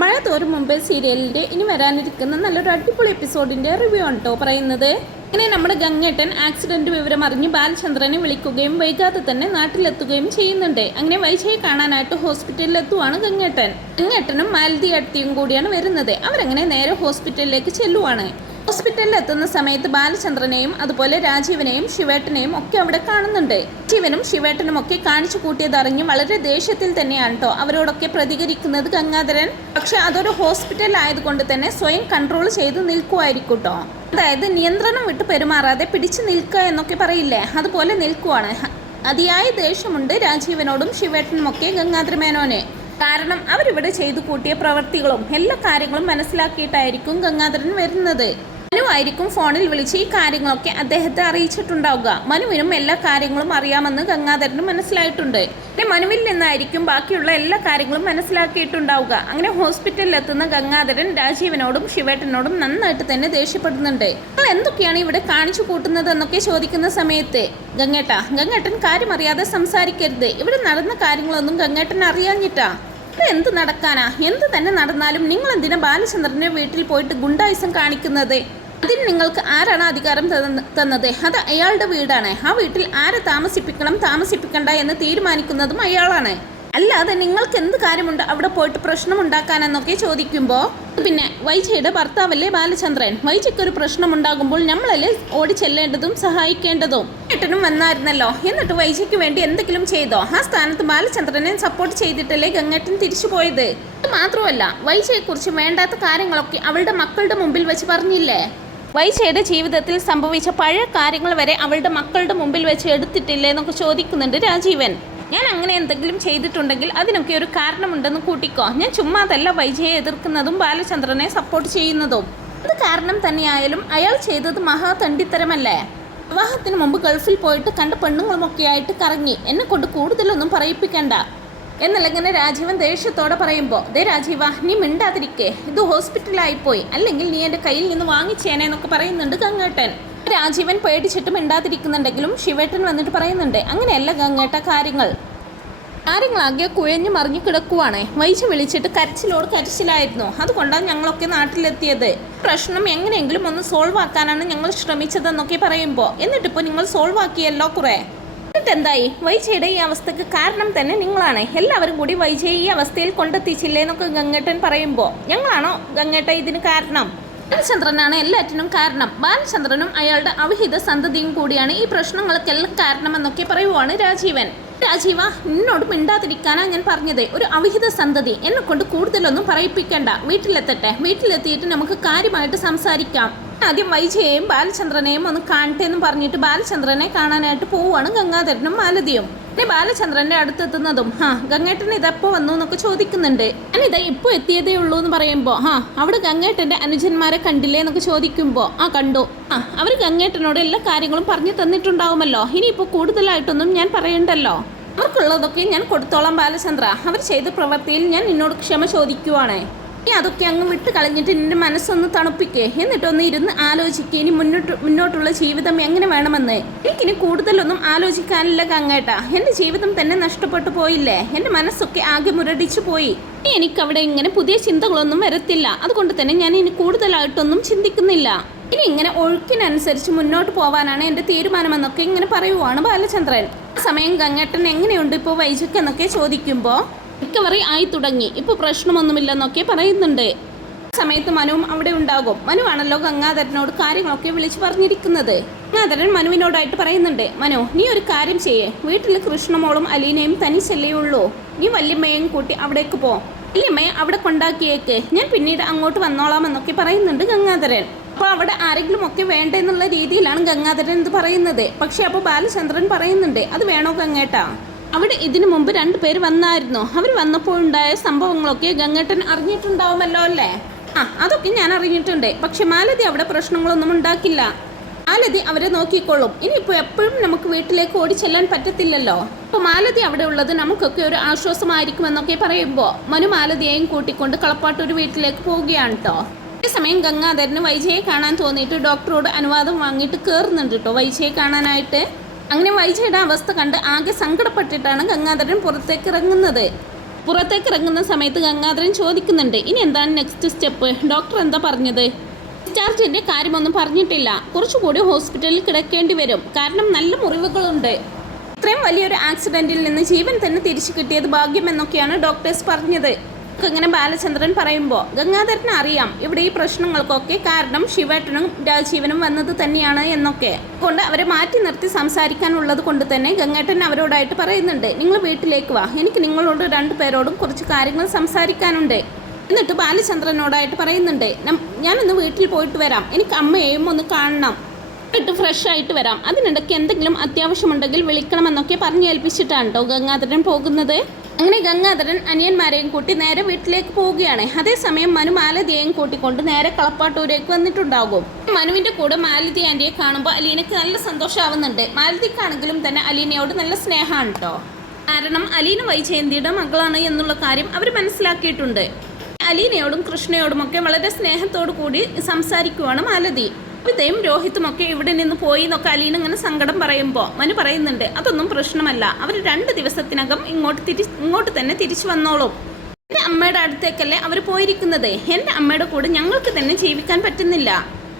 മഴ തോറും മുമ്പ് സീരിയലിന്റെ ഇനി വരാനിരിക്കുന്ന നല്ലൊരു അടിപൊളി എപ്പിസോഡിന്റെ റിവ്യൂ ആണ് കേട്ടോ പറയുന്നത്. ഇങ്ങനെ നമ്മുടെ ഗംഗേട്ടൻ ആക്സിഡന്റ് വിവരം അറിഞ്ഞ് ബാലചന്ദ്രനെ വിളിക്കുകയും വൈകാതെ തന്നെ നാട്ടിലെത്തുകയും ചെയ്യുന്നുണ്ട്. അങ്ങനെ വൈശയെ കാണാനായിട്ട് ഹോസ്പിറ്റലിൽ എത്തുവാണ് ഗംഗേട്ടൻ. ഗംഗേട്ടനും മാലതി അടുത്തിയും കൂടിയാണ് വരുന്നത്. അവരങ്ങനെ നേരെ ഹോസ്പിറ്റലിലേക്ക് ചെല്ലുവാണ്. ഹോസ്പിറ്റലിൽ എത്തുന്ന സമയത്ത് ബാലചന്ദ്രനെയും അതുപോലെ രാജീവനെയും ശിവേട്ടനെയും ഒക്കെ അവിടെ കാണുന്നുണ്ട്. ശിവനും ശിവേട്ടനും ഒക്കെ കാണിച്ചു കൂട്ടിയതറിഞ്ഞ് വളരെ ദേഷ്യത്തിൽ തന്നെയാണ് കേട്ടോ അവരോടൊക്കെ പ്രതികരിക്കുന്നത് ഗംഗാധരൻ. പക്ഷെ അതൊരു ഹോസ്പിറ്റൽ ആയതുകൊണ്ട് തന്നെ സ്വയം കൺട്രോൾ ചെയ്ത് നിൽക്കുമായിരിക്കും കേട്ടോ അതായത് നിയന്ത്രണം വിട്ട് പെരുമാറാതെ പിടിച്ചു നിൽക്കുക എന്നൊക്കെ പറയില്ലേ? അതുപോലെ നിൽക്കുവാണ്. അതിയായ ദേഷ്യമുണ്ട് രാജീവനോടും ശിവേട്ടനും ഒക്കെ ഗംഗാധരമേനോനെ കാരണം അവരിവിടെ ചെയ്തു കൂട്ടിയ പ്രവൃത്തികളും എല്ലാ കാര്യങ്ങളും മനസ്സിലാക്കിയിട്ടായിരിക്കും ഗംഗാധരൻ വരുന്നത്. മനു ആയിരിക്കും ഫോണിൽ വിളിച്ച് ഈ കാര്യങ്ങളൊക്കെ അദ്ദേഹത്തെ അറിയിച്ചിട്ടുണ്ടാവുക. മനുവിനും എല്ലാ കാര്യങ്ങളും അറിയാമെന്ന് ഗംഗാധരന് മനസ്സിലായിട്ടുണ്ട്. പിന്നെ മനുവിൽ നിന്നായിരിക്കും ബാക്കിയുള്ള എല്ലാ കാര്യങ്ങളും മനസ്സിലാക്കിയിട്ടുണ്ടാവുക. അങ്ങനെ ഹോസ്പിറ്റലിൽ എത്തുന്ന ഗംഗാധരൻ രാജീവനോടും ശിവേട്ടനോടും നന്നായിട്ട് തന്നെ ദേഷ്യപ്പെടുന്നുണ്ട്. നിങ്ങൾ എന്തൊക്കെയാണ് ഇവിടെ കാണിച്ചു കൂട്ടുന്നത് എന്നൊക്കെ ചോദിക്കുന്ന സമയത്ത് ഗംഗേട്ട ഗംഗേട്ടൻ കാര്യം അറിയാതെ സംസാരിക്കരുത്. ഇവിടെ നടന്ന കാര്യങ്ങളൊന്നും ഗംഗേട്ടൻ അറിയാഞ്ഞിട്ടാ. ഇവിടെ എന്ത് നടക്കാനാ? എന്ത് തന്നെ നടന്നാലും നിങ്ങൾ എന്തിനാ ബാലചന്ദ്രന്റെ വീട്ടിൽ പോയിട്ട് ഗുണ്ടായുസം കാണിക്കുന്നത്? അതിന് നിങ്ങൾക്ക് ആരാണ് അധികാരം തന്ന- തന്നത്? അത് അയാളുടെ വീടാണ്. ആ വീട്ടിൽ ആരെ താമസിപ്പിക്കണം താമസിപ്പിക്കണ്ട എന്ന് തീരുമാനിക്കുന്നതും അയാളാണ്. അല്ലാതെ നിങ്ങൾക്ക് എന്ത് കാര്യമുണ്ട്? അവിടെ പോയിട്ട് പ്രശ്നം ഉണ്ടാക്കാനെന്നൊക്കെ ചോദിക്കുമ്പോൾ പിന്നെ വൈജയുടെ ഭർത്താവല്ലേ ബാലചന്ദ്രൻ? വൈജയ്ക്ക് ഒരു പ്രശ്നം ഉണ്ടാകുമ്പോൾ നമ്മളല്ലേ ഓടി ചെല്ലേണ്ടതും സഹായിക്കേണ്ടതും. ഏട്ടനും വന്നായിരുന്നല്ലോ. എന്നിട്ട് വൈജയ്ക്ക് വേണ്ടി എന്തെങ്കിലും ചെയ്തോ? ആ സ്ഥാനത്ത് ബാലചന്ദ്രനെ സപ്പോർട്ട് ചെയ്തിട്ടല്ലേ ഗംഗേട്ടൻ തിരിച്ചു പോയത്? മാത്രമല്ല വൈജയെക്കുറിച്ച് വേണ്ടാത്ത കാര്യങ്ങളൊക്കെ അവളുടെ മക്കളുടെ മുമ്പിൽ വെച്ച് പറഞ്ഞില്ലേ? വൈജയുടെ ജീവിതത്തിൽ സംഭവിച്ച പഴയ കാര്യങ്ങൾ വരെ അവളുടെ മക്കളുടെ മുമ്പിൽ വെച്ച് എടുത്തിട്ടില്ലേ എന്നൊക്കെ ചോദിക്കുന്നുണ്ട് രാജീവൻ. ഞാൻ അങ്ങനെ എന്തെങ്കിലും ചെയ്തിട്ടുണ്ടെങ്കിൽ അതിനൊക്കെ ഒരു കാരണമുണ്ടെന്ന് കൂട്ടിക്കോ. ഞാൻ ചുമ്മാതല്ല വൈജയെ എതിർക്കുന്നതും ബാലചന്ദ്രനെ സപ്പോർട്ട് ചെയ്യുന്നതും. അത് കാരണം തന്നെയായാലും അയാൾ ചെയ്തത് മഹാതണ്ടിത്തരമല്ലേ വിവാഹത്തിന് മുമ്പ് ഗൾഫിൽ പോയിട്ട് കണ്ട പെണ്ണുങ്ങളുമൊക്കെ ആയിട്ട് കറങ്ങി. എന്നെ കൊണ്ട് കൂടുതലൊന്നും പറയിപ്പിക്കണ്ട. എന്നല്ല രാജീവൻ ദേഷ്യത്തോടെ പറയുമ്പോൾ ദേ രാജീവ നീ മിണ്ടാതിരിക്കേ. ഇത് ഹോസ്പിറ്റലായിപ്പോയി. അല്ലെങ്കിൽ നീ എന്റെ കയ്യിൽ നിന്ന് വാങ്ങിച്ചേനെ എന്നൊക്കെ പറയുന്നുണ്ട് ഗംഗേട്ടൻ. രാജീവൻ പേടിച്ചിട്ട് മിണ്ടാതിരിക്കുന്നുണ്ടെങ്കിലും ശിവേട്ടൻ വന്നിട്ട് പറയുന്നുണ്ട് അങ്ങനെയല്ല ഗംഗേട്ട കാര്യങ്ങൾ. കാര്യങ്ങളാകെ കുഴഞ്ഞു മറിഞ്ഞു കിടക്കുവാണ്. വൈച്ച് വിളിച്ചിട്ട് കരച്ചിലോട് കരച്ചിലായിരുന്നു. അതുകൊണ്ടാണ് ഞങ്ങളൊക്കെ നാട്ടിലെത്തിയത്. പ്രശ്നം എങ്ങനെയെങ്കിലും ഒന്ന് സോൾവ് ആക്കാനാണ് ഞങ്ങൾ ശ്രമിച്ചതെന്നൊക്കെ പറയുമ്പോൾ എന്നിട്ടിപ്പോൾ നിങ്ങൾ സോൾവ് ആക്കിയല്ലോ കുറേ. എന്നിട്ട് എന്തായി? വൈജയുടെ ഈ അവസ്ഥക്ക് കാരണം തന്നെ നിങ്ങളാണ്. എല്ലാവരും കൂടി വൈജയെ ഈ അവസ്ഥയിൽ കൊണ്ടെത്തിച്ചില്ലേ എന്നൊക്കെ ഗംഗേട്ടൻ പറയുമ്പോൾ ഞങ്ങളാണോ ഗംഗേട്ട ഇതിന് കാരണം? ബാലചന്ദ്രനാണ് എല്ലാറ്റിനും കാരണം. ബാലചന്ദ്രനും അയാളുടെ അവിഹിത സന്തതിയും കൂടിയാണ് ഈ പ്രശ്നങ്ങൾക്കെല്ലാം കാരണമെന്നൊക്കെ പറയുവാണ് രാജീവൻ. രാജീവ നിന്നോട് മിണ്ടാതിരിക്കാനാ ഞാൻ പറഞ്ഞത്. ഒരു അവിഹിത സന്തതി. എന്നെ കൊണ്ട് കൂടുതലൊന്നും പറയിപ്പിക്കേണ്ട. വീട്ടിലെത്തട്ടെ. വീട്ടിലെത്തിയിട്ട് നമുക്ക് കാര്യമായിട്ട് സംസാരിക്കാം. ആദ്യം വൈജയെയും ബാലചന്ദ്രനെയും ഒന്ന് കാണട്ടെ എന്ന് പറഞ്ഞിട്ട് ബാലചന്ദ്രനെ കാണാനായിട്ട് പോവുകയാണ് ഗംഗാധരനും മാലതിയും. പിന്നെ ബാലചന്ദ്രന്റെ അടുത്തെത്തുന്നതും ഹാ ഗംഗേട്ടൻ ഇതെപ്പോ വന്നു എന്നൊക്കെ ചോദിക്കുന്നുണ്ട്. ഞാനിത് ഇപ്പോൾ എത്തിയതേ ഉള്ളൂ എന്ന് പറയുമ്പോൾ ഹാ അവിടെ ഗംഗേട്ടന്റെ അനുജന്മാരെ കണ്ടില്ലേ എന്നൊക്കെ ചോദിക്കുമ്പോൾ ആ കണ്ടു. ആ അവർ ഗംഗേട്ടനോട് എല്ലാ കാര്യങ്ങളും പറഞ്ഞു തന്നിട്ടുണ്ടാവുമല്ലോ. ഇനിയിപ്പോൾ കൂടുതലായിട്ടൊന്നും ഞാൻ പറയണ്ടല്ലോ. അവർക്കുള്ളതൊക്കെ ഞാൻ കൊടുത്തോളാം ബാലചന്ദ്ര. അവർ ചെയ്ത പ്രവൃത്തിയിൽ ഞാൻ നിന്നോട് ക്ഷമ ചോദിക്കുവാണ്. നീ അതൊക്കെ അങ്ങ് വിട്ട് കളഞ്ഞിട്ട് നിന്റെ മനസ്സൊന്ന് തണുപ്പിക്കേ. എന്നിട്ടൊന്ന് ഇരുന്ന് ആലോചിക്കേ. ഇനി മുന്നോട്ട് മുന്നോട്ടുള്ള ജീവിതം എങ്ങനെ വേണമെന്ന്. എനിക്കിനി കൂടുതലൊന്നും ആലോചിക്കാനില്ല കങ്ങേട്ടാ. എന്റെ ജീവിതം തന്നെ നഷ്ടപ്പെട്ടു പോയില്ലേ? എന്റെ മനസ്സൊക്കെ ആകെ മുരടിച്ചു പോയി. എനിക്കവിടെ ഇങ്ങനെ പുതിയ ചിന്തകളൊന്നും വരത്തില്ല. അതുകൊണ്ട് തന്നെ ഞാൻ ഇനി കൂടുതലായിട്ടൊന്നും ചിന്തിക്കുന്നില്ല. ഇനി ഇങ്ങനെ ഒഴുക്കിനനുസരിച്ച് മുന്നോട്ട് പോവാനാണ് എന്റെ തീരുമാനമെന്നൊക്കെ ഇങ്ങനെ പറയുവാണ് ബാലചന്ദ്രൻ. സമയം ഗംഗേട്ടൻ എങ്ങനെയുണ്ട് ഇപ്പോൾ വൈജക്ക് എന്നൊക്കെ ചോദിക്കുമ്പോൾ റിക്കവറി ആയി തുടങ്ങി. ഇപ്പോൾ പ്രശ്നമൊന്നുമില്ലെന്നൊക്കെ പറയുന്നുണ്ട്. സമയത്ത് മനുവും അവിടെ ഉണ്ടാകും. മനു ആണല്ലോ ഗംഗാധരനോട് കാര്യങ്ങളൊക്കെ വിളിച്ചു പറഞ്ഞിരിക്കുന്നത്. ഗംഗാധരൻ മനുവിനോടായിട്ട് പറയുന്നുണ്ട് മനു നീ ഒരു കാര്യം ചെയ്യേ. വീട്ടിൽ കൃഷ്ണമോളും അലീനയും തനിച്ചല്ലേ ഉള്ളൂ. നീ വല്യമ്മയും കൂട്ടി അവിടേക്ക് പോ. വല്യമ്മയെ അവിടെ കൊണ്ടാക്കിയേക്ക്. ഞാൻ പിന്നീട് അങ്ങോട്ട് വന്നോളാം എന്നൊക്കെ പറയുന്നുണ്ട് ഗംഗാധരൻ. അപ്പോൾ അവിടെ ആരെങ്കിലും ഒക്കെ വേണ്ടെന്നുള്ള രീതിയിലാണ് ഗംഗാധരൻ ഇത് പറയുന്നത്. പക്ഷേ അപ്പോൾ ബാലചന്ദ്രൻ പറയുന്നുണ്ട് അത് വേണോ ഗംഗേട്ടാ? അവിടെ ഇതിനു മുമ്പ് രണ്ടു പേര് വന്നായിരുന്നു? അവർ വന്നപ്പോൾ ഉണ്ടായ സംഭവങ്ങളൊക്കെ ഗംഗേട്ടൻ അറിഞ്ഞിട്ടുണ്ടാവുമല്ലോ അല്ലേ? ആ അതൊക്കെ ഞാൻ അറിഞ്ഞിട്ടുണ്ട്. പക്ഷെ മാലതി അവിടെ പ്രശ്നങ്ങളൊന്നും ഉണ്ടാക്കില്ല. മാലതി അവരെ നോക്കിക്കോളും ഇനിയിപ്പോൾ എപ്പോഴും നമുക്ക് വീട്ടിലേക്ക് ഓടി ചെല്ലാൻ പറ്റത്തില്ലല്ലോ. അപ്പോൾ മാലതി അവിടെ ഉള്ളത് നമുക്കൊക്കെ ഒരു ആശ്വാസമായിരിക്കുമെന്നൊക്കെ പറയുമ്പോൾ മനു മാലതിയെയും കൂട്ടിക്കൊണ്ട് കളപ്പാട്ടൂർ വീട്ടിലേക്ക് പോവുകയാണ് കേട്ടോ അതേസമയം ഗംഗാധരന് വൈജയെ കാണാൻ തോന്നിയിട്ട് ഡോക്ടറോട് അനുവാദം വാങ്ങിയിട്ട് കയറുന്നുണ്ട് കേട്ടോ വൈജയെ കാണാനായിട്ട്. അങ്ങനെ വൈജയുടെ അവസ്ഥ കണ്ട് ആകെ സങ്കടപ്പെട്ടിട്ടാണ് ഗംഗാധരൻ പുറത്തേക്ക് ഇറങ്ങുന്നത്. പുറത്തേക്ക് ഇറങ്ങുന്ന സമയത്ത് ഗംഗാധരൻ ചോദിക്കുന്നുണ്ട് ഇനി എന്താണ് നെക്സ്റ്റ് സ്റ്റെപ്പ് ഡോക്ടർ എന്താ പറഞ്ഞത്? ഡിസ്ചാർജിന്റെ കാര്യമൊന്നും പറഞ്ഞിട്ടില്ല. കുറച്ചുകൂടി ഹോസ്പിറ്റലിൽ കിടക്കേണ്ടി വരും. കാരണം നല്ല മുറിവുകളുണ്ട്. ഇത്രയും വലിയൊരു ആക്സിഡന്റിൽ നിന്ന് ജീവൻ തന്നെ തിരിച്ചു കിട്ടിയത് ഭാഗ്യമെന്നൊക്കെയാണ് ഡോക്ടേഴ്സ് പറഞ്ഞത്. ഇങ്ങനെ ബാലചന്ദ്രൻ പറയുമ്പോൾ ഗംഗാധരൻ അറിയാം. ഇവിടെ ഈ പ്രശ്നങ്ങൾക്കൊക്കെ കാരണം ശിവേട്ടനും രാജീവനും വന്നത് തന്നെയാണ് എന്നൊക്കെ. കൊണ്ട് അവരെ മാറ്റി നിർത്തി സംസാരിക്കാനുള്ളത് കൊണ്ട് തന്നെ ഗംഗേട്ടൻ അവരോടായിട്ട് പറയുന്നുണ്ട് നിങ്ങൾ വീട്ടിലേക്ക് വാ. എനിക്ക് നിങ്ങളോട് രണ്ടു പേരോടും കുറച്ച് കാര്യങ്ങൾ സംസാരിക്കാനുണ്ട്. എന്നിട്ട് ബാലചന്ദ്രനോടായിട്ട് പറയുന്നുണ്ട് "നം- ഞാനൊന്ന് വീട്ടിൽ പോയിട്ട് വരാം. എനിക്ക് അമ്മയെയും ഒന്ന് കാണണം. ഇട്ട് ഫ്രഷ് ആയിട്ട് വരാം. അതിനിടയ്ക്ക് എന്തെങ്കിലും അത്യാവശ്യമുണ്ടെങ്കിൽ വിളിക്കണമെന്നൊക്കെ പറഞ്ഞു ഏൽപ്പിച്ചിട്ടാണ് കേട്ടോ ഗംഗാധരൻ പോകുന്നത്. അങ്ങനെ ഗംഗാധരൻ അനിയന്മാരെയും കൂട്ടി നേരെ വീട്ടിലേക്ക് പോവുകയാണ്. അതേസമയം മനു മാലതിയെയും കൂട്ടിക്കൊണ്ട് നേരെ കളപ്പാട്ടൂരേക്ക് വന്നിട്ടുണ്ടാകും. മനുവിന്റെ കൂടെ മാലതി ആന്റിയെ കാണുമ്പോൾ അലീനക്ക് നല്ല സന്തോഷമാവുന്നുണ്ട് മാലതിക്കാണെങ്കിലും തന്നെ അലീനയോട് നല്ല സ്നേഹമാണ് കേട്ടോ കാരണം അലീന വൈജയന്തിയുടെ മകളാണ് എന്നുള്ള കാര്യം അവർ മനസ്സിലാക്കിയിട്ടുണ്ട്. അലീനയോടും കൃഷ്ണയോടുമൊക്കെ വളരെ സ്നേഹത്തോടു കൂടി സംസാരിക്കുവാണ് മാലതി. വിതയും രോഹിത്തും ഒക്കെ ഇവിടെ നിന്ന് പോയി എന്നൊക്കെ അലീന ഇങ്ങനെ സങ്കടം പറയുമ്പോൾ മനു പറയുന്നുണ്ട് അതൊന്നും പ്രശ്നമല്ല. അവർ രണ്ട് ദിവസത്തിനകം ഇങ്ങോട്ട് തിരി ഇങ്ങോട്ട് തന്നെ തിരിച്ചു വന്നോളും. എന്റെ അമ്മയുടെ അടുത്തേക്കല്ലേ അവർ പോയിരിക്കുന്നത്? എന്റെ അമ്മയുടെ കൂടെ ഞങ്ങൾക്ക് തന്നെ ജീവിക്കാൻ പറ്റുന്നില്ല.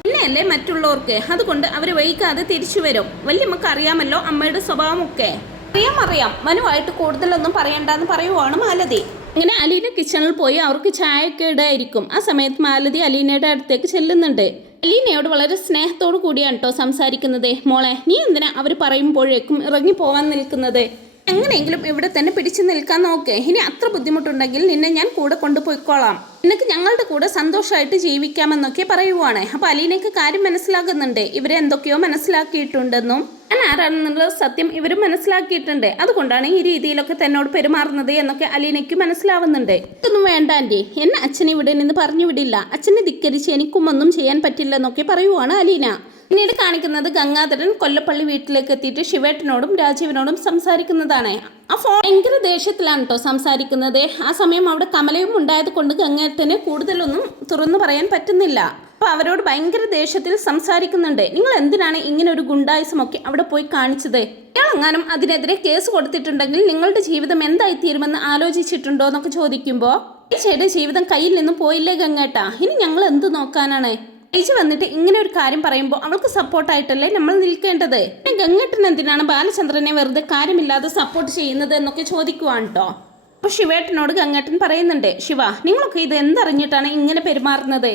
പിന്നെയല്ലേ മറ്റുള്ളവർക്ക്? അതുകൊണ്ട് അവർ വൈകാതെ തിരിച്ചു വരും. വല്യമ്മക്ക് അറിയാമല്ലോ അമ്മയുടെ സ്വഭാവമൊക്കെ. അറിയാം അറിയാം. മനുവായിട്ട് കൂടുതലൊന്നും പറയണ്ടെന്ന് പറയുവാണ് മാലതി. അങ്ങനെ അലീന കിച്ചണിൽ പോയി അവർക്ക് ചായയൊക്കെ ഇടായിരിക്കും. ആ സമയത്ത് മാലതി അലീനയുടെ അടുത്തേക്ക് ചെല്ലുന്നുണ്ട്. അലീനയോട് വളരെ സ്നേഹത്തോടു കൂടിയാണ് കേട്ടോ സംസാരിക്കുന്നത്. മോളെ നീ എന്തിനാ അവർ പറയുമ്പോഴേക്കും ഇറങ്ങി പോവാൻ നിൽക്കുന്നത്? എങ്ങനെയെങ്കിലും ഇവിടെ തന്നെ പിടിച്ചു നിൽക്കാൻ നോക്ക്. ഇനി അത്ര ബുദ്ധിമുട്ടുണ്ടെങ്കിൽ നിന്നെ ഞാൻ കൂടെ കൊണ്ടുപോയിക്കോളാം. നിനക്ക് ഞങ്ങളുടെ കൂടെ സന്തോഷമായിട്ട് ജീവിക്കാമെന്നൊക്കെ പറയുവാണ്. അപ്പൊ അലീനയ്ക്ക് കാര്യം മനസ്സിലാകുന്നുണ്ട്. ഇവരെ എന്തൊക്കെയോ മനസ്സിലാക്കിയിട്ടുണ്ടെന്നും ആരാണെന്നുള്ള സത്യം ഇവർ മനസ്സിലാക്കിയിട്ടുണ്ട്. അതുകൊണ്ടാണ് ഈ രീതിയിലൊക്കെ തന്നോട് പെരുമാറുന്നത് എന്നൊക്കെ അലീനയ്ക്ക് മനസ്സിലാവുന്നുണ്ട്. ഇതൊന്നും വേണ്ട ആന്റി എന്നെ അച്ഛനെ ഇവിടെ നിന്ന് പറഞ്ഞു വിടില്ല. അച്ഛനെ ധിക്കരിച്ച് എനിക്കുമൊന്നും ചെയ്യാൻ പറ്റില്ലെന്നൊക്കെ പറയുവാണ് അലീന. പിന്നീട് കാണിക്കുന്നത് ഗംഗാധരൻ കൊല്ലപ്പള്ളി വീട്ടിലേക്ക് എത്തിയിട്ട് ശിവേട്ടനോടും രാജീവനോടും സംസാരിക്കുന്നതാണ്. ആ ഫോൺ ഭയങ്കര ദേഷ്യത്തിലാണ് കേട്ടോ സംസാരിക്കുന്നത്. ആ സമയം അവിടെ കമലയും ഉണ്ടായത് കൊണ്ട് ഗംഗാധരനെ കൂടുതലൊന്നും തുറന്നു പറയാൻ പറ്റുന്നില്ല. അപ്പോൾ അവരോട് ഭയങ്കര ദേഷ്യത്തിൽ സംസാരിക്കുന്നുണ്ട്. നിങ്ങൾ എന്തിനാണ് ഇങ്ങനെ ഒരു ഗുണ്ടായുസമൊക്കെ അവിടെ പോയി കാണിച്ചത്? ഇയാളെങ്ങാനും അതിനെതിരെ കേസ് കൊടുത്തിട്ടുണ്ടെങ്കിൽ നിങ്ങളുടെ ജീവിതം എന്തായിത്തീരുമെന്ന് ആലോചിച്ചിട്ടുണ്ടോ എന്നൊക്കെ ചോദിക്കുമ്പോൾ ചേച്ചിയുടെ ജീവിതം കയ്യിൽ നിന്ന് പോയില്ലേ ഗംഗേട്ടാ? ഇനി ഞങ്ങൾ എന്ത് നോക്കാനാണ്? ചേച്ചി വന്നിട്ട് ഇങ്ങനെ ഒരു കാര്യം പറയുമ്പോൾ അവൾക്ക് സപ്പോർട്ടായിട്ടല്ലേ നമ്മൾ നിൽക്കേണ്ടത്? ഗംഗട്ടൻ എന്തിനാണ് ബാലചന്ദ്രനെ വെറുതെ കാര്യമില്ലാതെ സപ്പോർട്ട് ചെയ്യുന്നത് എന്നൊക്കെ ചോദിക്കുവാണ് കേട്ടോ അപ്പൊ ശിവേട്ടനോട് ഗംഗട്ടൻ പറയുന്നുണ്ട് ശിവ നിങ്ങളൊക്കെ ഇത് എന്തറിഞ്ഞിട്ടാണ് ഇങ്ങനെ പെരുമാറുന്നത്?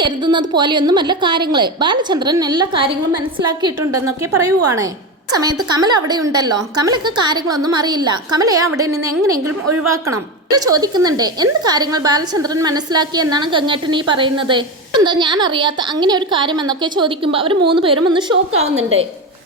കരുതുന്നത് പോലെയൊന്നുമല്ല കാര്യങ്ങളെ. ബാലചന്ദ്രൻ എല്ലാ കാര്യങ്ങളും മനസ്സിലാക്കിയിട്ടുണ്ടെന്നൊക്കെ പറയുവാണ്. സമയത്ത് കമൽ അവിടെ ഉണ്ടല്ലോ കമലക്ക് കാര്യങ്ങളൊന്നും അറിയില്ല. കമലയെ അവിടെ നിന്ന് എങ്ങനെയെങ്കിലും ഒഴിവാക്കണം. ചോദിക്കുന്നുണ്ട് എന്ത് കാര്യങ്ങൾ ബാലചന്ദ്രൻ മനസ്സിലാക്കി എന്നാണ് ഗംഗേട്ടൻ ഈ പറയുന്നത്? എന്താ ഞാൻ അറിയാത്ത അങ്ങനെ ഒരു കാര്യം എന്നൊക്കെ ചോദിക്കുമ്പോൾ അവർ മൂന്ന് പേരും ഒന്ന് ഷോക്ക്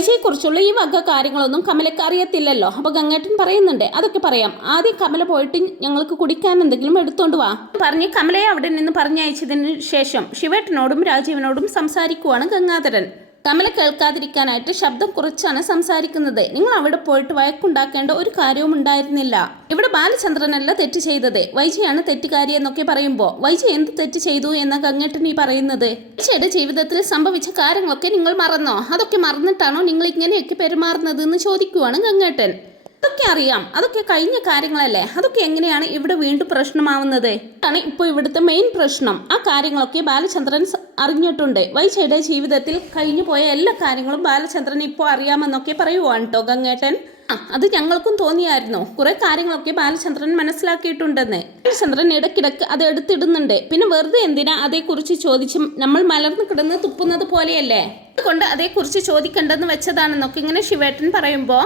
ആവുന്നുണ്ട് കുറിച്ചുള്ള ഈ വക കാര്യങ്ങളൊന്നും കമലക്ക് അറിയത്തില്ലല്ലോ. അപ്പൊ ഗംഗേട്ടൻ പറയുന്നുണ്ട്. അതൊക്കെ പറയാം. ആദ്യം കമല പോയിട്ട് ഞങ്ങൾക്ക് കുടിക്കാൻ എന്തെങ്കിലും എടുത്തോണ്ട് വാ. പറഞ്ഞ് കമലയെ അവിടെ നിന്ന് പറഞ്ഞയച്ചതിന് ശേഷം ശിവേട്ടനോടും രാജീവനോടും സംസാരിക്കുവാണ് ഗംഗാധരൻ. കമല കേൾക്കാതിരിക്കാനായിട്ട് ശബ്ദം കുറച്ചാണ് സംസാരിക്കുന്നത്. നിങ്ങൾ അവിടെ പോയിട്ട് വഴക്കുണ്ടാക്കേണ്ട ഒരു കാര്യവും ഉണ്ടായിരുന്നില്ല. ഇവിടെ ബാലചന്ദ്രനല്ല തെറ്റ് ചെയ്തത്. വൈജയാണ് തെറ്റുകാരി എന്നൊക്കെ പറയുമ്പോൾ വൈജി എന്ത് തെറ്റ് ചെയ്തു എന്ന ഗംഗേട്ടൻ ഈ പറയുന്നത്? വൈജയുടെ ജീവിതത്തിൽ സംഭവിച്ച കാര്യങ്ങളൊക്കെ നിങ്ങൾ മറന്നോ? അതൊക്കെ മറന്നിട്ടാണോ നിങ്ങൾ ഇങ്ങനെയൊക്കെ പെരുമാറുന്നത് എന്ന് ചോദിക്കുവാണ് ഗംഗേട്ടൻ. അതൊക്കെ അറിയാം. അതൊക്കെ കഴിഞ്ഞ കാര്യങ്ങളല്ലേ? അതൊക്കെ എങ്ങനെയാണ് ഇവിടെ വീണ്ടും പ്രശ്നമാവുന്നത്? അതാണ് ഇപ്പോൾ ഇവിടുത്തെ മെയിൻ പ്രശ്നം. ആ കാര്യങ്ങളൊക്കെ ബാലചന്ദ്രൻ അറിഞ്ഞിട്ടുണ്ട്. വൈശയുടെ ജീവിതത്തിൽ കഴിഞ്ഞു പോയ എല്ലാ കാര്യങ്ങളും ബാലചന്ദ്രൻ ഇപ്പോൾ അറിയാമെന്നൊക്കെ പറയുവാണ് കേട്ടോ ഗംഗേട്ടൻ. അത് ഞങ്ങൾക്കും തോന്നിയായിരുന്നു? കുറെ കാര്യങ്ങളൊക്കെ ബാലചന്ദ്രൻ മനസ്സിലാക്കിയിട്ടുണ്ടെന്ന്. ബാലചന്ദ്രൻ ഇടക്കിടക്ക് അത് എടുത്തിടുന്നുണ്ട്. പിന്നെ വെറുതെ എന്തിനാ അതേക്കുറിച്ച് ചോദിച്ചും നമ്മൾ മലർന്നു കിടന്ന് തുപ്പുന്നത് പോലെയല്ലേ? അതുകൊണ്ട് അതേക്കുറിച്ച് ചോദിക്കേണ്ടെന്ന് വെച്ചതാണെന്നൊക്കെ ഇങ്ങനെ ശിവേട്ടൻ പറയുമ്പോൾ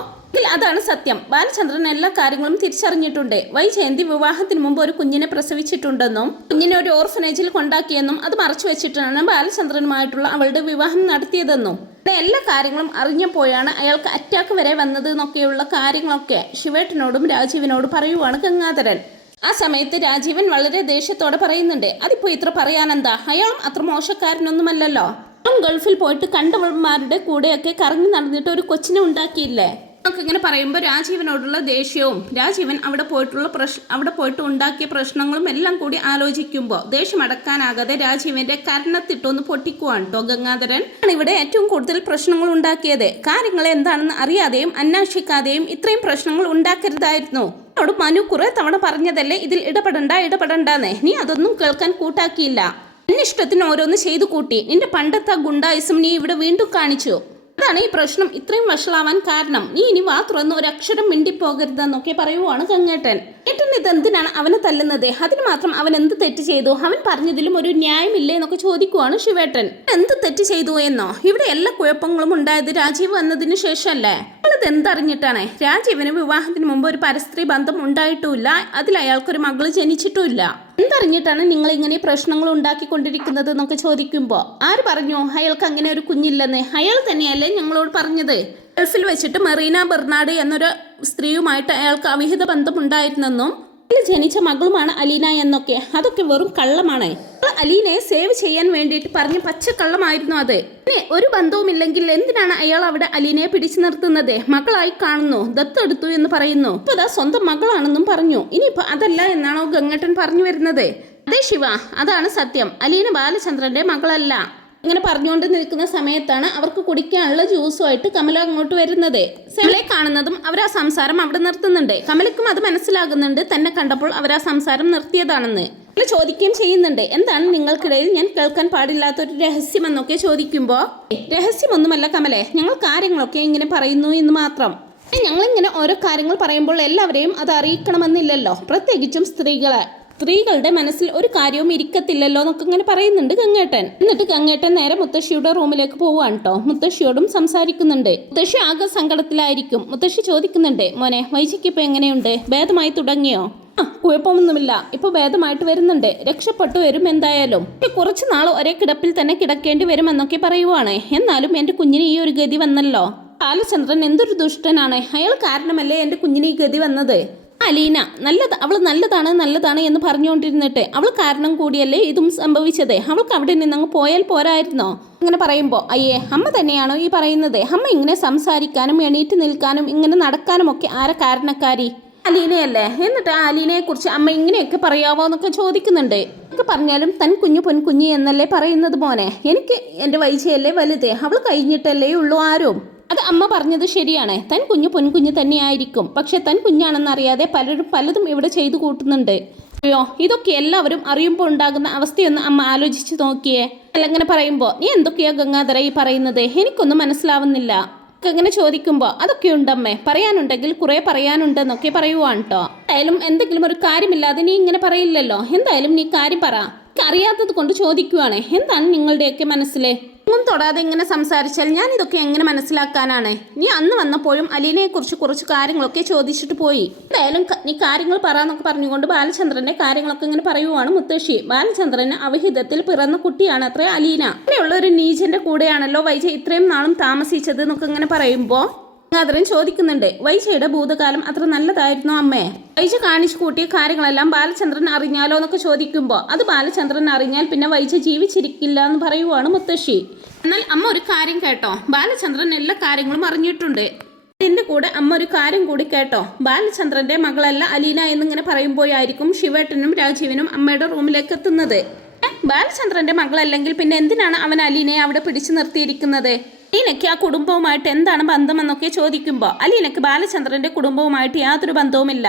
അതാണ് സത്യം. ബാലചന്ദ്രൻ എല്ലാ കാര്യങ്ങളും തിരിച്ചറിഞ്ഞിട്ടുണ്ട്. വൈജയന്തി വിവാഹത്തിന് മുമ്പ് ഒരു കുഞ്ഞിനെ പ്രസവിച്ചിട്ടുണ്ടെന്നും കുഞ്ഞിനെ ഒരു ഓർഫനേജിൽ കൊണ്ടാക്കിയെന്നും അത് മറച്ചു വെച്ചിട്ടാണ് ബാലചന്ദ്രനുമായിട്ടുള്ള അവളുടെ വിവാഹം നടത്തിയതെന്നും. എല്ലാ കാര്യങ്ങളും അറിഞ്ഞപ്പോഴാണ് അയാൾക്ക് അറ്റാക്ക് വരെ വന്നത് എന്നൊക്കെയുള്ള കാര്യങ്ങളൊക്കെ ശിവേട്ടനോടും രാജീവിനോടും പറയുവാണ് ഗംഗാധരൻ. ആ സമയത്ത് രാജീവൻ വളരെ ദേഷ്യത്തോടെ പറയുന്നുണ്ട് അതിപ്പോ ഇത്ര പറയാനെന്താ? അയാളും അത്ര മോശക്കാരനൊന്നുമല്ലല്ലോ. ഗൾഫിൽ പോയിട്ട് കണ്ടവന്മാരുടെ കൂടെയൊക്കെ കറങ്ങി നടന്നിട്ട് ഒരു കൊച്ചിനെ ഉണ്ടാക്കിയില്ലേ? ഒക്കെ ഇങ്ങനെ പറയുമ്പോൾ രാജീവനോടുള്ള ദേഷ്യവും രാജീവൻ അവിടെ പോയിട്ടുള്ള പ്രശ് അവിടെ പോയിട്ട് ഉണ്ടാക്കിയ പ്രശ്നങ്ങളും എല്ലാം കൂടി ആലോചിക്കുമ്പോൾ ദേഷ്യം അടക്കാനാകാതെ രാജീവന്റെ കരണത്തിട്ടൊന്ന് പൊട്ടിക്കുവാണ് കേട്ടോ ഗംഗാധരൻ. ആണ് ഇവിടെ ഏറ്റവും കൂടുതൽ പ്രശ്നങ്ങൾ ഉണ്ടാക്കിയത്. കാര്യങ്ങൾ എന്താണെന്ന് അറിയാതെയും അന്വേഷിക്കാതെയും ഇത്രയും പ്രശ്നങ്ങൾ ഉണ്ടാക്കരുതായിരുന്നു. എന്നോട് മനു കുറെ തവണ പറഞ്ഞതല്ലേ ഇതിൽ ഇടപെടണ്ട ഇടപെടണ്ടെന്ന്. നീ അതൊന്നും കേൾക്കാൻ കൂട്ടാക്കിയില്ല. നിന്റെ ഓരോന്ന് ചെയ്തു കൂട്ടി. നിന്റെ പണ്ടത്തെ ഗുണ്ടായിസം നീ ഇവിടെ വീണ്ടും കാണിച്ചു. അതാണ് ഈ പ്രശ്നം. ഇത്രയും വഷളാവാൻ കാരണം. നീ ഇനി വാ തുറന്ന് ഒരു അക്ഷരം മിണ്ടിപ്പോകരുതെന്നൊക്കെ പറയുവാണ് ചങ്ങേട്ടൻ ഏട്ടൻ ഇത് എന്തിനാണ് അവനെ തല്ലുന്നത്? അതിന് മാത്രം അവൻ എന്ത് തെറ്റ് ചെയ്തു? അവൻ പറഞ്ഞതിലും ഒരു ന്യായമില്ലേ എന്നൊക്കെ ചോദിക്കുവാണ് ശിവേട്ടൻ. എന്ത് തെറ്റ് ചെയ്തു എന്നോ? ഇവിടെ എല്ലാ കുഴപ്പങ്ങളും ഉണ്ടായത് രാജീവ് വന്നതിന് ശേഷമല്ലേ? അയാളത് എന്തറിഞ്ഞിട്ടാണ്? രാജീവിന് വിവാഹത്തിന് മുമ്പ് ഒരു പരസ്ത്രീ ബന്ധം ഉണ്ടായിട്ടുമില്ല. അതിൽ അയാൾക്കൊരു മകൾ ജനിച്ചിട്ടുമില്ല. എന്തറിഞ്ഞിട്ടാണ് നിങ്ങൾ ഇങ്ങനെ പ്രശ്നങ്ങൾ ഉണ്ടാക്കിക്കൊണ്ടിരിക്കുന്നത് എന്നൊക്കെ ചോദിക്കുമ്പോൾ ആര് പറഞ്ഞു? അയാൾക്ക് അങ്ങനെ ഒരു കുഞ്ഞില്ലെന്ന്. അയാൾ തന്നെയല്ലേ ഞങ്ങളോട് പറഞ്ഞത്? ഗൾഫിൽ വെച്ചിട്ട് മെറീന ബെർണാഡ് എന്നൊരു സ്ത്രീയുമായിട്ട് അയാൾക്ക് അവിഹിത ബന്ധം ഉണ്ടായിരുന്നെന്നും അതിൽ ജനിച്ച മകളുമാണ് അലീന എന്നൊക്കെ. അതൊക്കെ വെറും കള്ളമാണ്. അലീനയെ സേവ് ചെയ്യാൻ വേണ്ടിയിട്ട് പറഞ്ഞ പച്ചക്കള്ളമായിരുന്നു അത്. പിന്നെ ഒരു ബന്ധവുമില്ലെങ്കിൽ എന്തിനാണ് അയാൾ അവിടെ അലീനയെ പിടിച്ചു നിർത്തുന്നത്? മകളായി കാണുന്നു ദത്തെടുത്തു എന്ന് പറയുന്നു. ഇപ്പൊ അതാ സ്വന്തം മകളാണെന്നും പറഞ്ഞു. ഇനിയിപ്പോ അതല്ല എന്നാണോ ഗംഗട്ടൻ പറഞ്ഞു വരുന്നത്. അതെ ശിവ അതാണ് സത്യം. അലീന ബാലചന്ദ്രന്റെ മകളല്ല. ഇങ്ങനെ പറഞ്ഞുകൊണ്ട് നിൽക്കുന്ന സമയത്താണ് അവർക്ക് കുടിക്കാനുള്ള ജ്യൂസുമായിട്ട് കമല അങ്ങോട്ട് വരുന്നത്. സെമലെ കാണുന്നതും അവർ ആ സംസാരം അവിടെ നിർത്തുന്നുണ്ട്. കമലക്കും അത് മനസ്സിലാകുന്നുണ്ട്. തന്നെ കണ്ടപ്പോൾ അവർ ആ സംസാരം നിർത്തിയതാണെന്ന്. കമല ചോദിക്കുകയും ചെയ്യുന്നുണ്ട്. എന്താണ് നിങ്ങൾക്കിടയിൽ ഞാൻ കേൾക്കാൻ പാടില്ലാത്തൊരു രഹസ്യം എന്നൊക്കെ ചോദിക്കുമ്പോൾ രഹസ്യമൊന്നുമല്ല കമലെ ഞങ്ങൾ കാര്യങ്ങളൊക്കെ ഇങ്ങനെ പറയുന്നു എന്ന് മാത്രം. ഞങ്ങളിങ്ങനെ ഓരോ കാര്യങ്ങൾ പറയുമ്പോൾ എല്ലാവരെയും അത് അറിയിക്കണമെന്നില്ലല്ലോ. പ്രത്യേകിച്ചും സ്ത്രീകളെ. സ്ത്രീകളുടെ മനസ്സിൽ ഒരു കാര്യവും ഇരിക്കത്തില്ലല്ലോ എന്നൊക്കെ ഇങ്ങനെ പറയുന്നുണ്ട് ഗംഗേട്ടൻ. എന്നിട്ട് ഗംഗേട്ടൻ നേരെ മുത്തശ്ശിയുടെ റൂമിലേക്ക് പോവാണ് കേട്ടോ മുത്തശ്ശിയോടും സംസാരിക്കുന്നുണ്ട്. മുത്തശ്ശി ആകെ സങ്കടത്തിലായിരിക്കും. മുത്തശ്ശി ചോദിക്കുന്നുണ്ട് മോനെ വൈജിക്ക് ഇപ്പൊ എങ്ങനെയുണ്ട്? ഭേദമായി തുടങ്ങിയോ? ആ കുഴപ്പമൊന്നുമില്ല. ഇപ്പൊ ഭേദമായിട്ട് വരുന്നുണ്ട്. രക്ഷപ്പെട്ടു വരും എന്തായാലും. കുറച്ചു നാൾ ഒരേ കിടപ്പിൽ തന്നെ കിടക്കേണ്ടി വരുമെന്നൊക്കെ പറയുവാണ്. എന്നാലും എന്റെ കുഞ്ഞിന് ഈ ഒരു ഗതി വന്നല്ലോ. ബാലചന്ദ്രൻ എന്തൊരു ദുഷ്ടനാണ്. അയാൾ കാരണമല്ലേ എന്റെ കുഞ്ഞിന് ഈ ഗതി വന്നത്? അലീന നല്ലത് അവൾ നല്ലതാണ് നല്ലതാണ് എന്ന് പറഞ്ഞുകൊണ്ടിരുന്നിട്ട് അവൾ കാരണം കൂടിയല്ലേ ഇതും സംഭവിച്ചത്? അവൾക്ക് അവിടെ നിന്ന് അങ്ങ് പോയാൽ പോരായിരുന്നോ? അങ്ങനെ പറയുമ്പോൾ അയ്യേ അമ്മ തന്നെയാണോ ഈ പറയുന്നത്? അമ്മ ഇങ്ങനെ സംസാരിക്കാനും എണീറ്റ് നിൽക്കാനും ഇങ്ങനെ നടക്കാനും ഒക്കെ ആരെ കാരണക്കാരി? അലീനയല്ലേ? എന്നിട്ട് ആ അലീനയെ കുറിച്ച് അമ്മ ഇങ്ങനെയൊക്കെ പറയാവോ എന്നൊക്കെ ചോദിക്കുന്നുണ്ട്. ഒക്കെ പറഞ്ഞാലും തൻ കുഞ്ഞു പൊൻകുഞ്ഞി എന്നല്ലേ പറയുന്നത് മോനെ. എനിക്ക് എന്റെ വൈചയല്ലേ വലുത്? അവൾ കഴിഞ്ഞിട്ടല്ലേ ഉള്ളൂ ആരും. അത് അമ്മ പറഞ്ഞത് ശരിയാണ്. തൻ കുഞ്ഞു പൊൻകുഞ്ഞ് തന്നെയായിരിക്കും. പക്ഷെ തൻ കുഞ്ഞാണെന്നറിയാതെ പലരും പലതും ഇവിടെ ചെയ്തു കൂട്ടുന്നുണ്ട്. അയ്യോ ഇതൊക്കെ എല്ലാവരും അറിയുമ്പോൾ ഉണ്ടാകുന്ന അവസ്ഥയൊന്ന് അമ്മ ആലോചിച്ച് നോക്കിയേ. അല്ല അങ്ങനെ പറയുമ്പോൾ നീ എന്തൊക്കെയാ ഗംഗാധര ഈ പറയുന്നത്? എനിക്കൊന്നും മനസ്സിലാവുന്നില്ല. അങ്ങനെ ചോദിക്കുമ്പോൾ അതൊക്കെ ഉണ്ടമ്മേ. പറയാനുണ്ടെങ്കിൽ കുറെ പറയാനുണ്ടെന്നൊക്കെ പറയുവാണ് കേട്ടോ എന്തായാലും എന്തെങ്കിലും ഒരു കാര്യമില്ലാതെ നീ ഇങ്ങനെ പറയില്ലല്ലോ. എന്തായാലും നീ കാര്യം പറ. അറിയാത്തത് കൊണ്ട് ചോദിക്കുവാണ്. എന്താണ് നിങ്ങളുടെയൊക്കെ മനസ്സിലെ? ഒന്നും തൊടാതെ ഇങ്ങനെ സംസാരിച്ചാൽ ഞാൻ ഇതൊക്കെ എങ്ങനെ മനസ്സിലാക്കാനാണ്? നീ അന്ന് വന്നപ്പോഴും അലീനയെ കുറിച്ച് കാര്യങ്ങളൊക്കെ ചോദിച്ചിട്ട് പോയി. എന്തായാലും നീ കാര്യങ്ങൾ പറയാന്നൊക്കെ പറഞ്ഞുകൊണ്ട് ബാലചന്ദ്രന്റെ കാര്യങ്ങളൊക്കെ ഇങ്ങനെ പറയുവാണ് മുത്തശ്ശി. ബാലചന്ദ്രന് അവഹിതത്തിൽ പിറന്ന കുട്ടിയാണ് അത്ര അലീന. അങ്ങനെയുള്ള ഒരു നീചന്റെ കൂടെയാണല്ലോ വൈജ ഇത്രയും നാളും താമസിച്ചത് എന്നൊക്കെ ഇങ്ങനെ പറയുമ്പോൾ ഗംഗാധരൻ ചോദിക്കുന്നുണ്ട് വൈശയുടെ ഭൂതകാലം അത്ര നല്ലതായിരുന്നു അമ്മേ? വൈശ കാണിച്ചു കൂട്ടിയ കാര്യങ്ങളെല്ലാം ബാലചന്ദ്രൻ അറിഞ്ഞാലോ എന്നൊക്കെ ചോദിക്കുമ്പോൾ അത് ബാലചന്ദ്രൻ അറിഞ്ഞാൽ പിന്നെ വൈശ ജീവിച്ചിരിക്കില്ല എന്ന് പറയുവാണ് മുത്തശ്ശി. എന്നാൽ അമ്മ ഒരു കാര്യം കേട്ടോ ബാലചന്ദ്രൻ എല്ലാ കാര്യങ്ങളും അറിഞ്ഞിട്ടുണ്ട്. എന്റെ കൂടെ അമ്മ ഒരു കാര്യം കൂടി കേട്ടോ ബാലചന്ദ്രന്റെ മകളല്ല അലീന എന്നിങ്ങനെ പറയുമ്പോഴായിരിക്കും ശിവേട്ടനും രാജീവനും അമ്മയുടെ റൂമിലേക്ക് എത്തുന്നത്. ബാലചന്ദ്രന്റെ മകളല്ലെങ്കിൽ പിന്നെ എന്തിനാണ് അവൻ അലീനയെ അവിടെ പിടിച്ചു നിർത്തിയിരിക്കുന്നത്? അലീനയ്ക്ക് ആ കുടുംബവുമായിട്ട് എന്താണ് ബന്ധമെന്നൊക്കെ ചോദിക്കുമ്പോൾ അലീനയ്ക്ക് ബാലചന്ദ്രന്റെ കുടുംബവുമായിട്ട് യാതൊരു ബന്ധവുമില്ല.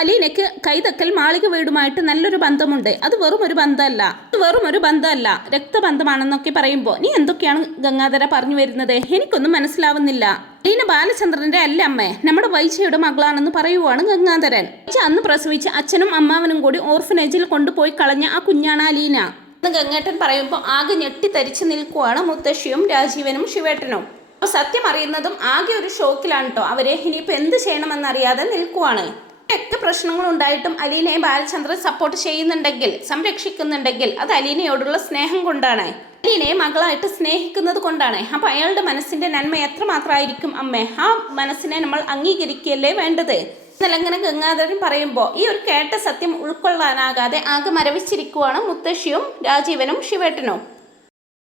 അലീനയ്ക്ക് കൈതക്കൽ മാളിക വീടുമായിട്ട് നല്ലൊരു ബന്ധമുണ്ട്. അത് വെറും ഒരു ബന്ധമല്ല. വെറും ഒരു ബന്ധമല്ല. രക്തബന്ധമാണെന്നൊക്കെ പറയുമ്പോൾ നീ എന്തൊക്കെയാണ് ഗംഗാധര പറഞ്ഞു വരുന്നത്? എനിക്കൊന്നും മനസ്സിലാവുന്നില്ല. അലീന ബാലചന്ദ്രന്റെ അല്ല അമ്മേ? നമ്മുടെ വൈശയുടെ മകളാണെന്ന് പറയുവാണ് ഗംഗാധരൻ. അന്ന് പ്രസവിച്ച് അച്ഛനും അമ്മാവനും കൂടി ഓർഫനേജിൽ കൊണ്ടുപോയി കളഞ്ഞ ആ കുഞ്ഞാണ് അലീന. എന്ന് ഗംഗേട്ടൻ പറയുമ്പോൾ ആകെ ഞെട്ടിത്തരിച്ചു നിൽക്കുവാണ് മുത്തശ്ശിയും രാജീവനും ശിവേട്ടനും. അപ്പോൾ സത്യം അറിയുന്നതും ആകെ ഒരു ഷോക്കിലാണ് കേട്ടോ അവരെ ഇനിയിപ്പോൾ എന്ത് ചെയ്യണമെന്നറിയാതെ നിൽക്കുവാണ്. ഒക്കെ പ്രശ്നങ്ങളുണ്ടായിട്ടും അലീനയെ ബാലചന്ദ്രൻ സപ്പോർട്ട് ചെയ്യുന്നുണ്ടെങ്കിൽ സംരക്ഷിക്കുന്നുണ്ടെങ്കിൽ അത് അലീനയോടുള്ള സ്നേഹം കൊണ്ടാണ്. അലീനയെ മകളായിട്ട് സ്നേഹിക്കുന്നത് കൊണ്ടാണ്. അപ്പം അയാളുടെ മനസ്സിന്റെ നന്മ എത്രമാത്രമായിരിക്കും അമ്മേ? ആ മനസ്സിനെ നമ്മൾ അംഗീകരിക്കുകയല്ലേ വേണ്ടത്? എന്നല്ലങ്ങനെ ഗംഗാധരൻ പറയുമ്പോൾ ഈ ഒരു കേട്ട സത്യം ഉൾക്കൊള്ളാനാകാതെ ആകെ മരവിച്ചിരിക്കുവാണ് മുത്തശ്ശിയും രാജീവനും ശിവേട്ടനും.